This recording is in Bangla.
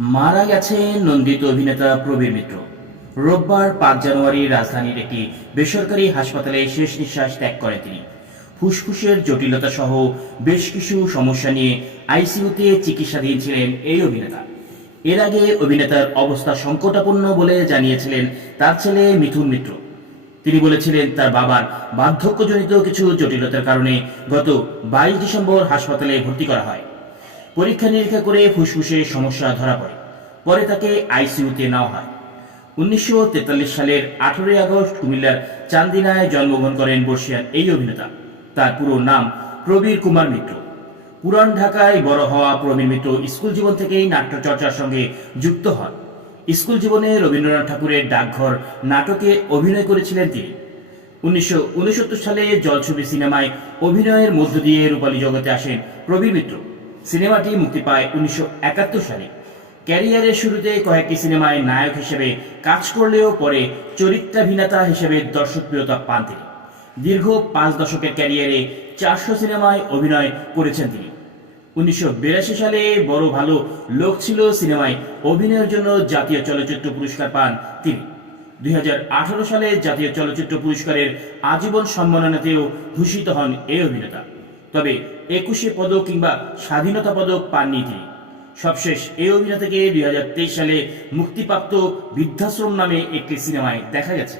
মারা গেছেন নন্দিত অভিনেতা প্রবীর মিত্র। রোববার পাঁচ জানুয়ারি রাজধানীর একটি বেসরকারি হাসপাতালে শেষ নিঃশ্বাস ত্যাগ করেন তিনি। ফুসফুসের জটিলতা সহ বেশ কিছু সমস্যা নিয়ে আইসিইউতে চিকিৎসাধীন ছিলেন এই অভিনেতা। এর আগে অভিনেতার অবস্থা সংকটাপন্ন বলে জানিয়েছিলেন তার ছেলে মিথুন মিত্র। তিনি বলেছিলেন তার বাবার বার্ধক্যজনিত কিছু জটিলতার কারণে গত বাইশ ডিসেম্বর হাসপাতালে ভর্তি করা হয়। পরীক্ষা নিরীক্ষা করে ফুসফুসে সমস্যা ধরা পড়ে। পরে তাকে আইসিইউতে নেওয়া হয়। উনিশশো তেতাল্লিশ সালের আঠেরোই আগস্ট কুমিল্লার চান্দিনায় জন্মগ্রহণ করেন বর্ষিয়ান এই অভিনেতা। তার পুরো নাম প্রবীর কুমার মিত্র। পুরান ঢাকায় বড় হওয়া প্রবীর মিত্র স্কুল জীবন থেকেই নাট্যচর্চার সঙ্গে যুক্ত হন। স্কুল জীবনে রবীন্দ্রনাথ ঠাকুরের ডাকঘর নাটকে অভিনয় করেছিলেন তিনি। উনিশশো উনসত্তর সালে জলছবি সিনেমায় অভিনয়ের মধ্য দিয়ে রূপালী জগতে আসেন প্রবীর মিত্র। সিনেমাটি মুক্তি পায় উনিশশো একাত্তর সালে। ক্যারিয়ারের শুরুতে কয়েকটি সিনেমায় নায়ক হিসেবে কাজ করলেও পরে চরিত্রাভিনেতা হিসেবে দর্শকপ্রিয়তা পান তিনি। দীর্ঘ পাঁচ দশকের ক্যারিয়ারে চারশো সিনেমায় অভিনয় করেছেন তিনি। উনিশশো বিরাশি সালে বড় ভালো লোক ছিল সিনেমায় অভিনয়ের জন্য জাতীয় চলচ্চিত্র পুরস্কার পান তিনি। দুই হাজার আঠারো সালে জাতীয় চলচ্চিত্র পুরস্কারের আজীবন সম্মাননাতেও ভূষিত হন এই অভিনেতা। তবে একুশে পদক কিংবা স্বাধীনতা পদক পাননি তিনি। সবশেষ এই অভিনেতাকে দুই হাজার তেইশ সালে মুক্তিপ্রাপ্ত বৃদ্ধাশ্রম নামে একটি সিনেমায় দেখা গেছে।